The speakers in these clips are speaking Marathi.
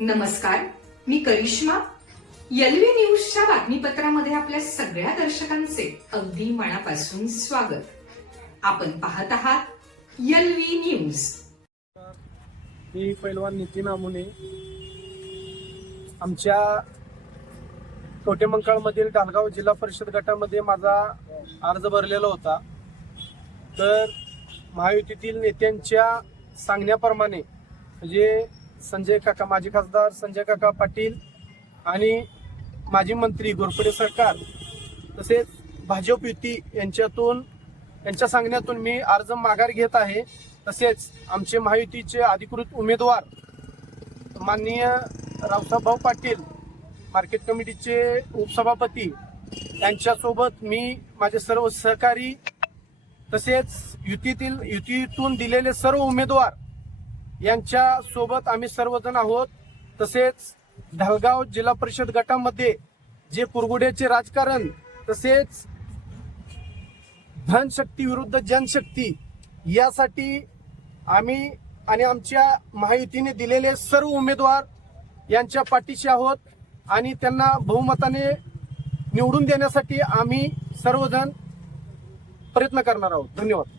नमस्कार, मी करिश्मा. एलव्ही न्यूजच्या बातमीपत्रामध्ये आपल्या सगळ्या दर्शकांचे अगदी मनापासून स्वागत. आपण पाहत आहात एलव्ही न्यूज. मी पैलवान नितीन आमुने आमच्या कवठेमंकाळमधील डालगाव जिल्हा परिषद गटामध्ये माझा अर्ज भरलेला होता. तर महायुतीतील नेत्यांच्या सांगण्याप्रमाणे म्हणजे संजय काका, माजी खासदार संजय काका पाटील आणि माजी मंत्री घोरपडे सरकार तसेच भाजप युती यांच्या सांगण्यातून मी अर्ज माघार घेत आहे. तसेच आमचे महायुतीचे अधिकृत उमेदवार माननीय रावसाहेब पाटील, मार्केट कमिटीचे उपसभापती यांच्यासोबत मी माझे सर्व सहकारी तसेच युतीतून दिलेले सर्व उमेदवार यांच्या सोबत आम्ही सर्वजण आहोत. तसेच ढालगाव जिल्हा परिषद गटामध्ये जे कुरगुड्याचे राजकारण तसेच धनशक्ती विरुद्ध जनशक्ती यासाठी आम्ही आणि आमच्या महायुतीने दिलेले सर्व उमेदवार यांच्या पाठीशी आहोत आणि त्यांना बहुमताने निवडून देण्यासाठी आम्ही सर्वजण प्रयत्न करणार आहोत. धन्यवाद.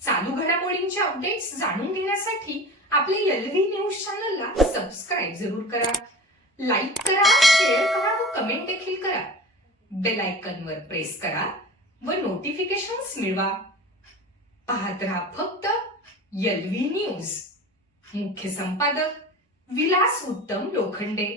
चालू घडामोडींचे अपडेट्स जाणून घेण्यासाठी आपल्या एलव्ही न्यूज चॅनलला सबस्क्राईब जरूर करा, लाईक करा, शेअर करा व कमेंट देखील करा. बेल आयकॉनवर प्रेस करा व नोटिफिकेशन्स मिळवा. पाहत रहा फक्त एलव्ही न्यूज. मुख्य संपादक विलास उत्तम लोखंडे.